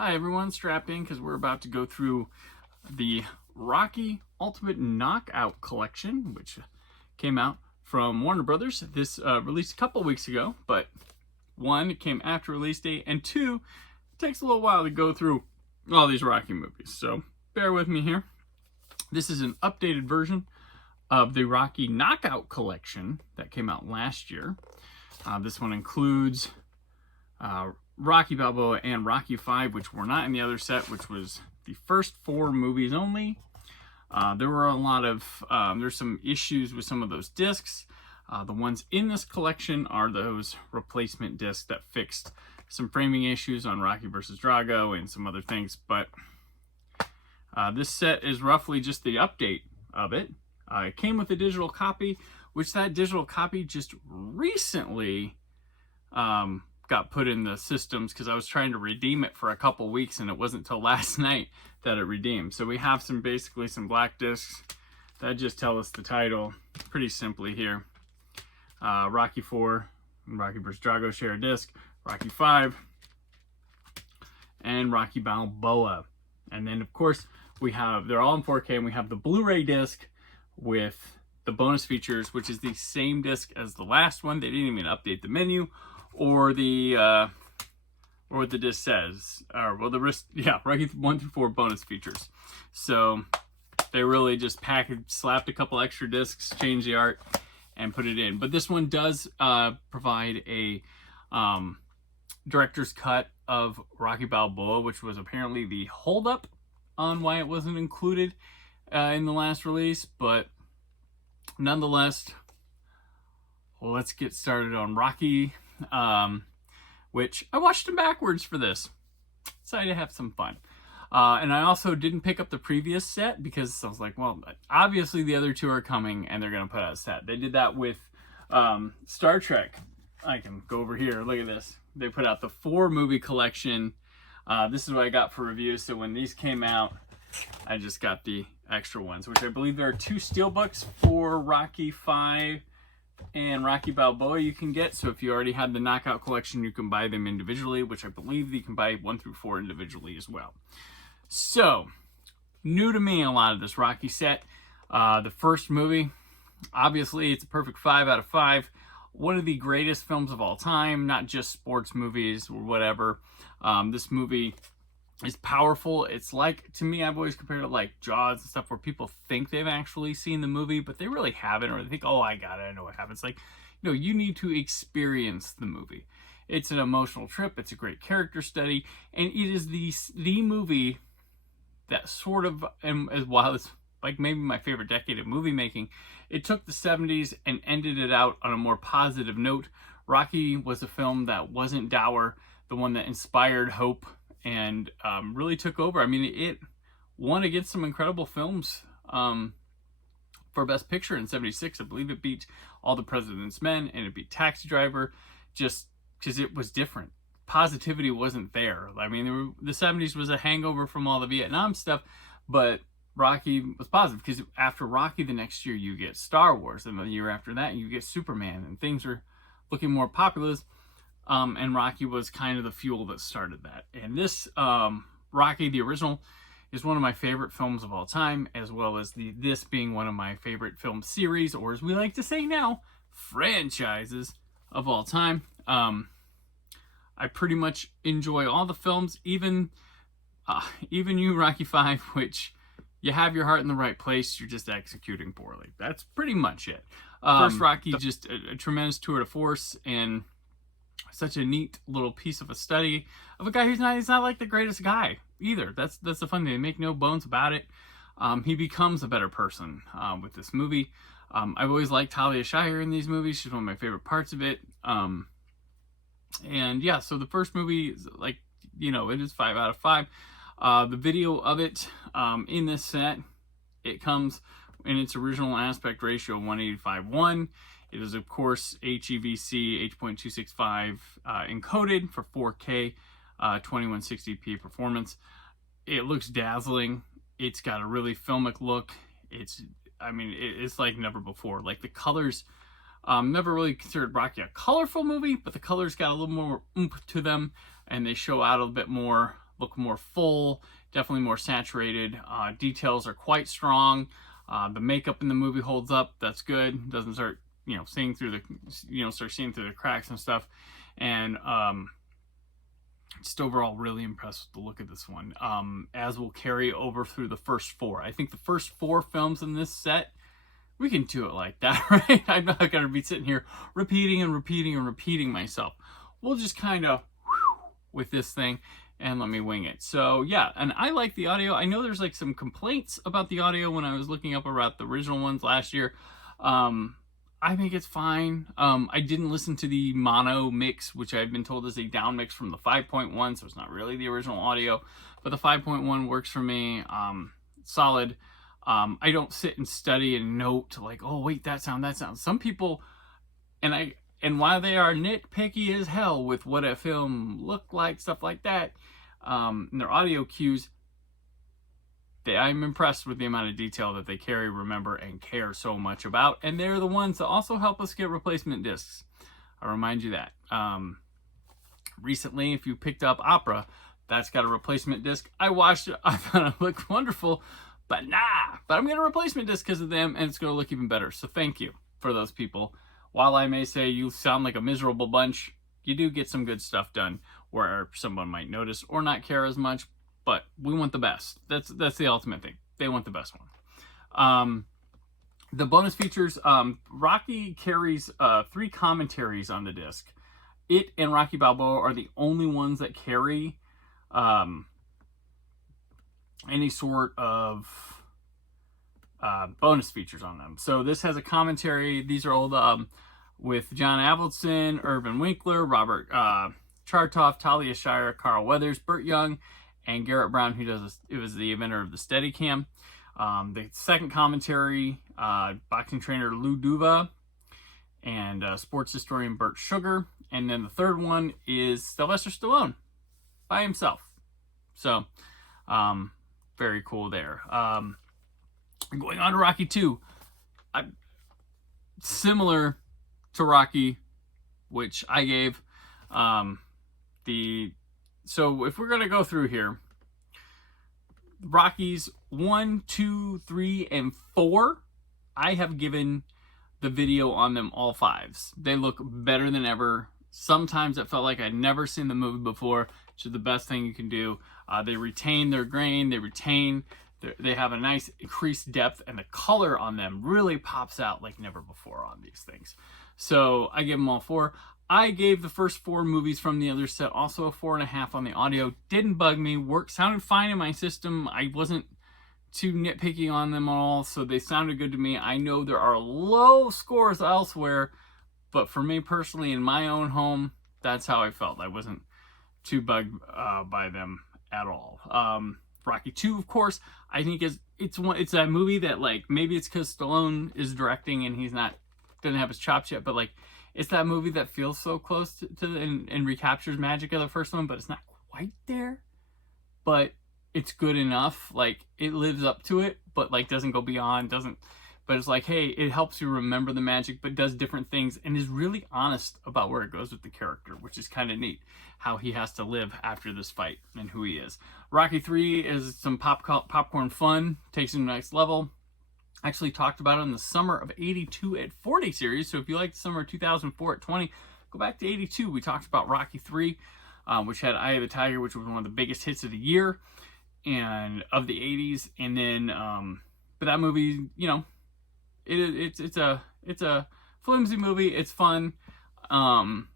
Hi everyone, strap in because we're about to go through the Rocky Ultimate Knockout Collection, which came out from Warner Brothers. This released a couple weeks ago, but one, it came after release date, and two, it takes a little while to go through all these Rocky movies. So bear with me here. This is an updated version of the Rocky Knockout Collection that came out last year. This one includes Rocky Balboa and Rocky 5, which were not in the other set, which was the first 4 movies only. There were a lot of, there's some issues with some of those discs. The ones in this collection are those replacement discs that fixed some framing issues on Rocky versus Drago and some other things, but this set is roughly just the update of it. It came with a digital copy, which that digital copy just recently got put in the systems because I was trying to redeem it for a couple weeks and it wasn't till last night that it redeemed. So we have basically some black discs that just tell us the title pretty simply here. Rocky 4 and Rocky vs. Drago share a disc. Rocky 5 and Rocky Balboa. And then of course they're all in 4K, and we have the Blu-ray disc with the bonus features, which is the same disc as the last one. They didn't even update the menu or what the disc says, Rocky 1 through 4 bonus features. So they really just slapped a couple extra discs, changed the art, and put it in. But this one does provide a director's cut of Rocky Balboa, which was apparently the holdup on why it wasn't included in the last release. But nonetheless, let's get started on Rocky, which I watched them backwards for this. Decided to have some fun. And I also didn't pick up the previous set because I was like, well, obviously the other two are coming and they're going to put out a set. They did that with Star Trek. I can go over here. Look at this. They put out the 4 movie collection. This is what I got for review. So when these came out, I just got the extra ones, which I believe there are 2 steelbooks for Rocky 5 and Rocky Balboa you can get. So if you already had the Knockout Collection, you can buy them individually, which I believe you can buy 1 through 4 individually as well. So, new to me a lot of this Rocky set. The first movie, obviously it's a perfect 5 out of 5. One of the greatest films of all time, not just sports movies or whatever. This movie is powerful. It's like, to me, I've always compared it like Jaws and stuff, where people think they've actually seen the movie, but they really haven't, or they think, oh, I got it, I know what happens. Like, you need to experience the movie. It's an emotional trip. It's a great character study, and it is the movie that sort of, and as while it's like maybe my favorite decade of movie making, it took the 70s and ended it out on a more positive note. Rocky was a film that wasn't dour, the one that inspired hope and really took over. I mean, it won against some incredible films for Best Picture in '76. I believe it beat All the President's Men and it beat Taxi Driver, just because it was different. Positivity wasn't there. I mean, the 70s was a hangover from all the Vietnam stuff, but Rocky was positive because after Rocky the next year you get Star Wars, and the year after that you get Superman, and things are looking more populous. And Rocky was kind of the fuel that started that. And this Rocky, the original, is one of my favorite films of all time, as well as this being one of my favorite film series, or as we like to say now, franchises of all time. I pretty much enjoy all the films, even you, Rocky 5, which you have your heart in the right place, you're just executing poorly. That's pretty much it. First Rocky, just a tremendous tour de force, and such a neat little piece of a study of a guy he's not like the greatest guy either. That's the fun thing. They make no bones about it. He becomes a better person with this movie. I've always liked Talia Shire in these movies. She's one of my favorite parts of it. And yeah, so the first movie is like, it is 5 out of 5. The video of it in this set, it comes in its original aspect ratio 185:1. It is, of course, HEVC H.265 encoded for 4K 2160p performance. It looks dazzling. It's got a really filmic look. It's like never before. Like the colors, never really considered Rocky a colorful movie, but the colors got a little more oomph to them, and they show out a bit more look more full, definitely more saturated. Details are quite strong. The makeup in the movie holds up. That's good. Doesn't start, seeing through the cracks and stuff. And just overall really impressed with the look of this one, as will carry over through the first 4. I think the first 4 films in this set, we can do it like that, right? I'm not going to be sitting here repeating and repeating and repeating myself. We'll just kind of with this thing and let me wing it. So yeah, and I like the audio. I know there's like some complaints about the audio when I was looking up about the original ones last year. I think it's fine. I didn't listen to the mono mix, which I've been told is a down mix from the 5.1, so it's not really the original audio, but the 5.1 works for me. Solid. I don't sit and study and note like, oh wait, that sound. Some people, and while they are nitpicky as hell with what a film looked like, stuff like that, and their audio cues, I'm impressed with the amount of detail that they carry, remember, and care so much about. And they're the ones that also help us get replacement discs. I'll remind you that. Recently, if you picked up Opera, that's got a replacement disc. I watched it. I thought it looked wonderful, but nah. But I'm getting a replacement disc because of them, and it's going to look even better. So thank you for those people. While I may say you sound like a miserable bunch, you do get some good stuff done where someone might notice or not care as much. But we want the best. That's the ultimate thing. They want the best one. The bonus features, Rocky carries 3 commentaries on the disc. It and Rocky Balboa are the only ones that carry any sort of bonus features on them. So this has a commentary. These are all with John Avildsen, Irvin Winkler, Robert Chartoff, Talia Shire, Carl Weathers, Burt Young, and Garrett Brown, who was the inventor of the Steadicam. The second commentary, boxing trainer Lou Duva and sports historian Burt Sugar. And then the third one is Sylvester Stallone by himself. So, very cool there. Going on to Rocky 2. Similar to Rocky, which I gave So if we're going to go through here, Rockies 1, 2, 3, and 4, I have given the video on them all 5s. They look better than ever. Sometimes it felt like I'd never seen the movie before, which is the best thing you can do. They retain their grain. They have a nice increased depth, and the color on them really pops out like never before on these things. So I give them all 4. I gave the first 4 movies from the other set also a 4.5 on the audio. Didn't bug me. Sounded fine in my system. I wasn't too nitpicky on them all, so they sounded good to me. I know there are low scores elsewhere, but for me personally, in my own home, that's how I felt. I wasn't too bugged by them at all. Rocky 2, of course, I think it's a movie that, like, maybe it's because Stallone is directing and he's doesn't have his chops yet, but like, it's that movie that feels so close to and recaptures magic of the first one, but it's not quite there. But it's good enough. Like, it lives up to it, but like doesn't go beyond, but it's like, hey, it helps you remember the magic, but does different things and is really honest about where it goes with the character, which is kind of neat, how he has to live after this fight and who he is. Rocky 3 is some popcorn fun, takes it to the next level. Actually talked about it in the summer of 82 at 40 series. So if you like the summer of 2004 at 20, go back to 82. We talked about Rocky 3, which had Eye of the Tiger, which was one of the biggest hits of the year and of the 80s. And then, but that movie, it's a flimsy movie. It's fun, and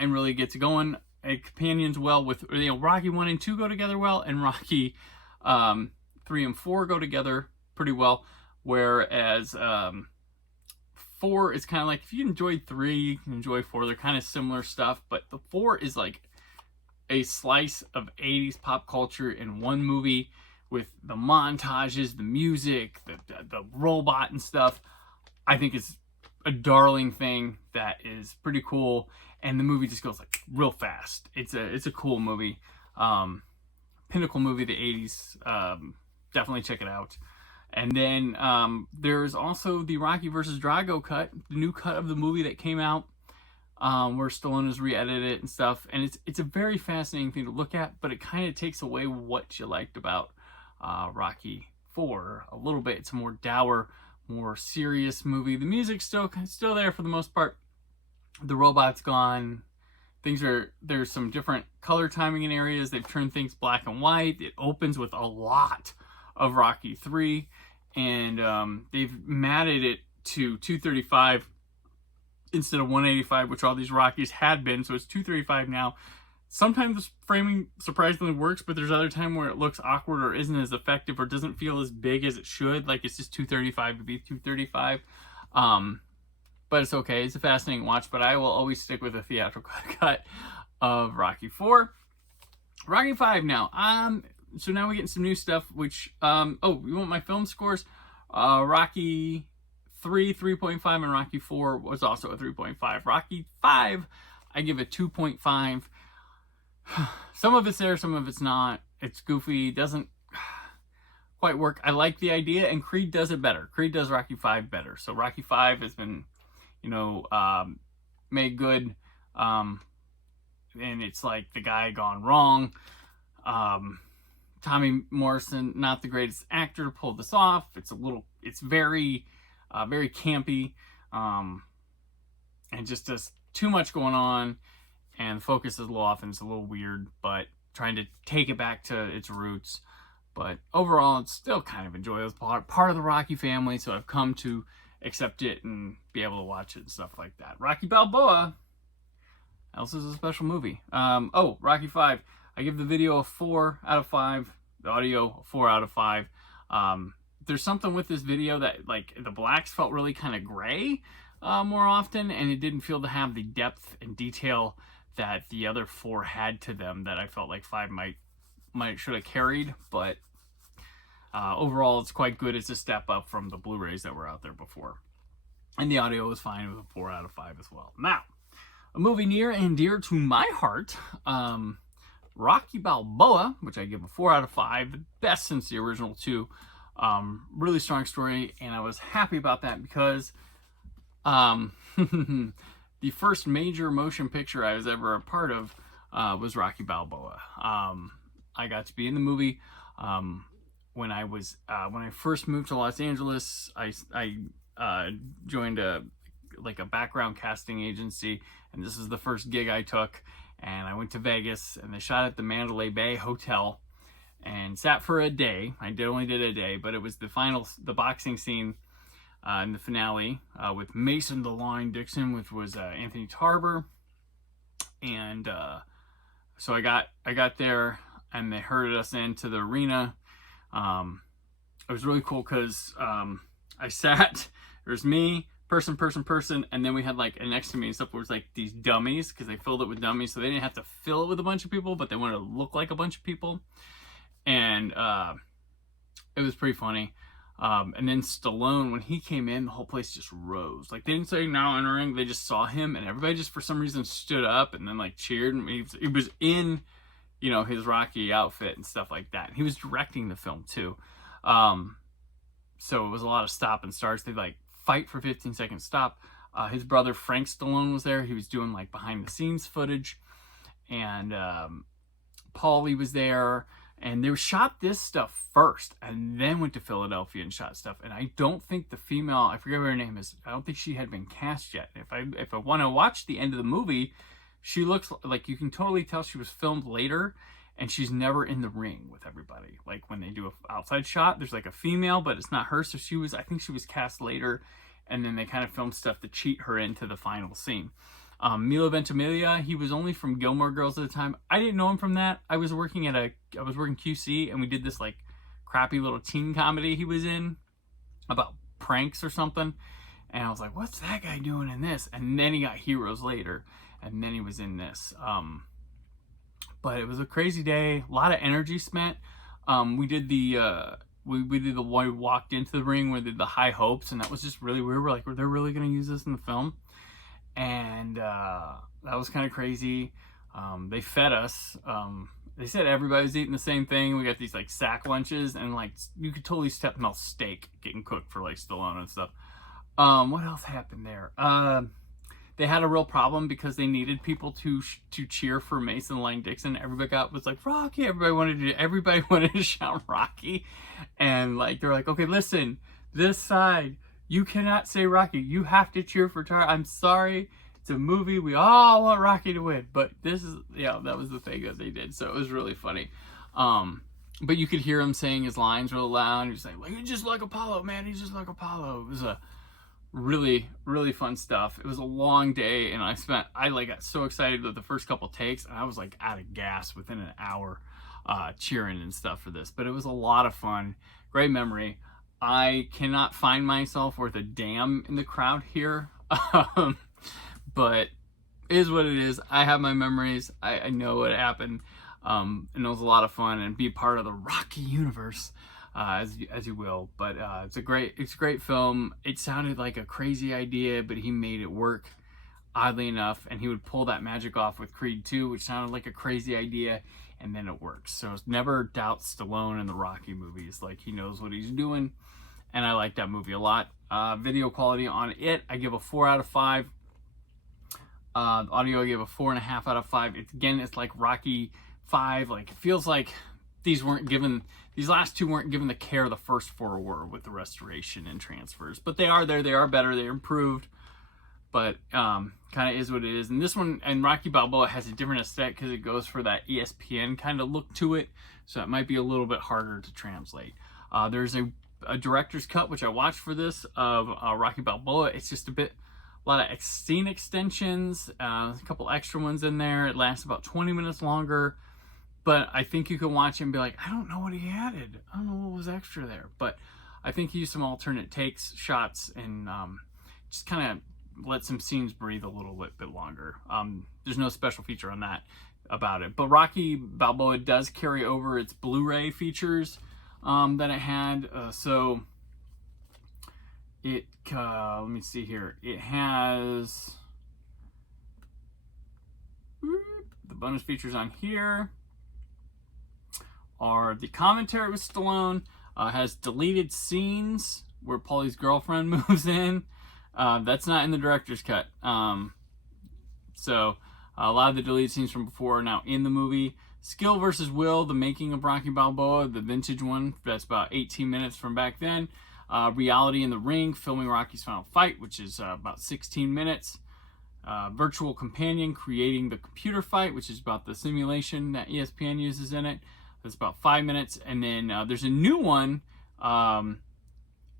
really gets going. It companions well with, Rocky 1 and 2 go together well, and Rocky 3 and 4 go together pretty well, whereas 4 is kind of like, if you enjoyed 3, you can enjoy 4. They're kind of similar stuff, but the 4 is like a slice of 80s pop culture in one movie with the montages, the music, the robot and stuff. I think it's a darling thing that is pretty cool, and the movie just goes like real fast. It's a cool movie, pinnacle movie of the 80s. Definitely check it out. And then there's also the Rocky versus Drago cut, the new cut of the movie that came out where Stallone has re-edited it and stuff, and it's a very fascinating thing to look at, but it kind of takes away what you liked about Rocky 4 a little bit. It's a more dour, more serious movie. The music's still there for the most part. The robot's gone. There's some different color timing in areas. They've turned things black and white. It opens with a lot of Rocky 3, and they've matted it to 235 instead of 185, which all these Rockies had been. So it's 235 now. Sometimes the framing surprisingly works, but there's other time where it looks awkward or isn't as effective or doesn't feel as big as it should. Like it's just 235 to be 235. But it's okay. It's a fascinating watch, but I will always stick with the theatrical cut of Rocky 4. Rocky 5 now. So now we're getting some new stuff, which, oh, you want my film scores? Rocky 3, 3.5, and Rocky 4 was also a 3.5. Rocky 5, I give a 2.5. Some of it's there, some of it's not. It's goofy, doesn't quite work. I like the idea, and Creed does it better. Creed does Rocky 5 better. So Rocky 5 has been, made good, and it's like the guy gone wrong. Tommy Morrison, not the greatest actor to pull this off. It's very campy, and just does too much going on, and the focus is a little off, and it's a little weird, but trying to take it back to its roots. But overall, it's still kind of enjoyable. It's part of the Rocky family, so I've come to accept it and be able to watch it and stuff like that. Rocky Balboa, else is a special movie. Rocky 5, I give the video a 4 out of 5, the audio a 4 out of 5. There's something with this video that, like, the blacks felt really kind of gray more often, and it didn't feel to have the depth and detail that the other 4 had to them that I felt like 5 should have carried. But overall, it's quite good. It's a step up from the Blu-rays that were out there before. And the audio was fine. It was a 4 out of 5 as well. Now, a movie near and dear to my heart, Rocky Balboa, which I give a 4 out of 5, the best since the original 2. Really strong story, and I was happy about that because the first major motion picture I was ever a part of was Rocky Balboa. I got to be in the movie when I first moved to Los Angeles. I joined a background casting agency, and this is the first gig I took. And I went to Vegas, and they shot at the Mandalay Bay Hotel, and sat for a day. I only did a day, but it was the boxing scene in the finale with Mason the Line Dixon, which was Anthony Tarver. And so I got there, and they herded us into the arena. It was really cool because I sat, there's me, person, and then we had like next to me and stuff where it was like these dummies, because they filled it with dummies, so they didn't have to fill it with a bunch of people, but they wanted to look like a bunch of people. And it was pretty funny. And then Stallone, when he came in, the whole place just rose. Like, they didn't say now entering, they just saw him, and everybody just for some reason stood up and then like cheered. And he was in, his Rocky outfit and stuff like that. And he was directing the film too. So it was a lot of stop and starts. They'd like fight for 15 seconds, stop. His brother Frank Stallone was there. He was doing like behind the scenes footage. And Paulie was there. And they shot this stuff first and then went to Philadelphia and shot stuff. And I don't think the female, I forget what her name is, I don't think she had been cast yet. If I want to watch the end of the movie, she looks like, you can totally tell she was filmed later, and she's never in the ring with everybody. Like when they do an outside shot, there's like a female, but it's not her. So I think she was cast later, and then they kind of filmed stuff to cheat her into the final scene. Milo Ventimiglia, he was only from Gilmore Girls at the time. I didn't know him from that. I was working QC, and we did this like crappy little teen comedy he was in about pranks or something. And I was like, what's that guy doing in this? And then he got Heroes later, and then he was in this. But it was a crazy day, a lot of energy spent. We did the we did the one we walked into the ring, we did the high hopes, and that was just really weird. We're like, they're really gonna use this in the film? And that was kind of crazy. They fed us. They said everybody was eating the same thing. We got these like sack lunches, and like you could totally smell steak getting cooked for like Stallone and stuff. What else happened there? they had a real problem because they needed people to cheer for Mason Lang Dixon. Everybody was like Rocky. Everybody wanted to shout Rocky, and like they're like, okay, listen, this side, you cannot say Rocky. You have to cheer for Tara. I'm sorry. It's a movie. We all want Rocky to win. But this is, yeah, that was the thing that they did. So it was really funny. But you could hear him saying his lines real loud. He's like, he's just like Apollo, man. He's just like Apollo. It was a really, really fun stuff. It was a long day, and I got so excited with the first couple takes, and I was like out of gas within an hour cheering and stuff for this. But it was a lot of fun. Great memory. I cannot find myself worth a damn in the crowd here. But it is what it is. I have my memories. I know what happened. And it was a lot of fun, and be part of the Rocky universe, as you will. But it's a great film. It sounded like a crazy idea, but he made it work, oddly enough. And he would pull that magic off with Creed 2, which sounded like a crazy idea, and then it works. So never doubt Stallone in the Rocky movies. Like, he knows what he's doing, and I like that movie a lot. Video quality on it, I give a 4 out of 5. Audio, I give a 4.5 out of 5. It's like Rocky 5. Like, it feels like these last two weren't given the care the first 4 were with the restoration and transfers. But they are there. They are better. They're improved. But kind of is what it is. And this one, and Rocky Balboa has a different aesthetic because it goes for that ESPN kind of look to it. So it might be a little bit harder to translate. There's a director's cut, which I watched for this, of Rocky Balboa. It's just a lot of scene extensions, a couple extra ones in there. It lasts about 20 minutes longer, but I think you can watch it and be like, I don't know what he added. I don't know what was extra there. But I think he used some alternate takes, shots, and just kind of let some scenes breathe a little bit longer. There's no special feature on that about it. But Rocky Balboa does carry over its Blu-ray features that it had. So it, let me see here. It has the bonus features on here are the commentary with Stallone, has deleted scenes where Paulie's girlfriend moves in. That's not in the director's cut. So a lot of the deleted scenes from before are now in the movie. Skill versus Will, the making of Rocky Balboa, the vintage one, that's about 18 minutes from back then. Reality in the Ring, filming Rocky's final fight, which is about 16 minutes. Virtual Companion, creating the computer fight, which is about the simulation that ESPN uses in it. That's about 5 minutes. And then there's a new one.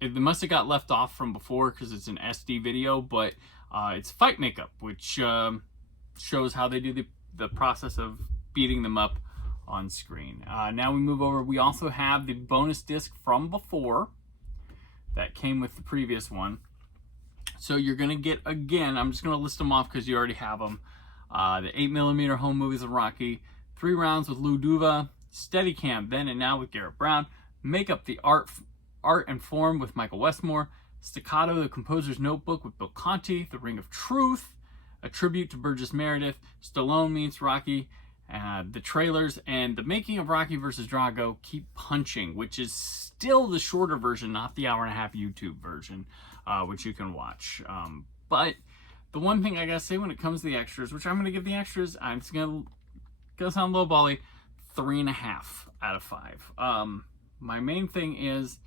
It must have got left off from before because it's an SD video, but it's Fight Makeup, which shows how they do the process of beating them up on screen. Now we move over. We also have the bonus disc from before that came with the previous one. So you're going to get, again, I'm just going to list them off because you already have them. The 8mm home movies of Rocky, 3 rounds with Lou Duva, Steadicam Then and Now with Garrett Brown, Makeup, the Art and Form with Michael Westmore, Staccato, the Composer's Notebook with Bill Conti, The Ring of Truth, a tribute to Burgess Meredith, Stallone Meets Rocky, the trailers, and the making of Rocky vs. Drago, Keep Punching, which is still the shorter version, not the hour-and-a-half YouTube version, which you can watch. But the one thing I gotta say when it comes to the extras, which I'm gonna give the extras, I'm just gonna sound lowbally, 3.5 out of 5. My main thing is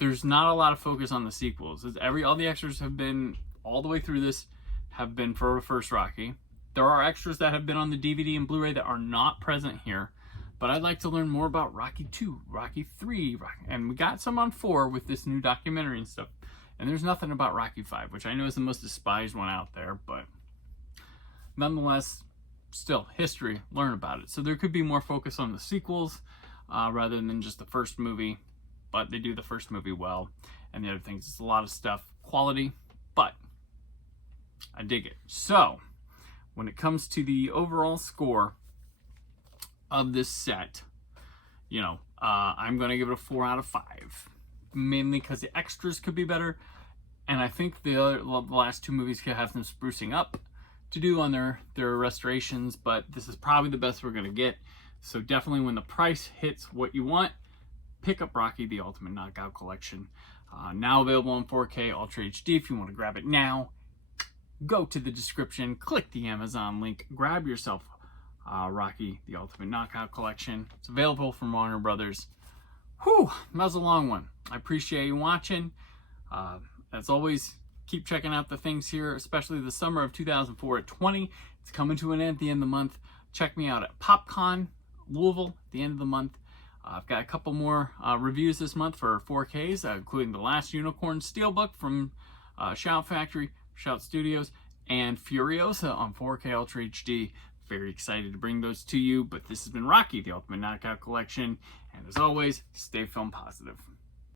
there's not a lot of focus on the sequels. All the extras have been, all the way through this, have been for first Rocky. There are extras that have been on the DVD and Blu-ray that are not present here, but I'd like to learn more about Rocky 2, Rocky 3, and we got some on 4 with this new documentary and stuff. And there's nothing about Rocky 5, which I know is the most despised one out there, but nonetheless, still, history, learn about it. So there could be more focus on the sequels rather than just the first movie, but they do the first movie well. And the other things, it's a lot of stuff, quality, but I dig it. So when it comes to the overall score of this set, you know, I'm going to give it a 4 out of 5. Mainly because the extras could be better. And I think the last 2 movies could have some sprucing up to do on their restorations. But this is probably the best we're going to get. So definitely when the price hits what you want, pick up Rocky the Ultimate Knockout Collection. Now available in 4K Ultra HD if you want to grab it now. go to the description, click the Amazon link, grab yourself Rocky the Ultimate Knockout Collection. It's available from Warner Brothers. Whew, that was a long one. I appreciate you watching. As always, keep checking out the things here, especially the summer of 2004 at 20. It's coming to an end at the end of the month. Check me out at PopCon Louisville at the end of the month. I've got a couple more reviews this month for 4Ks, including The Last Unicorn Steelbook from Shout Factory, Shout Studios, and Furiosa on 4K Ultra HD. Very excited to bring those to you, but this has been Rocky, the Ultimate Knockout Collection, and as always, stay film positive.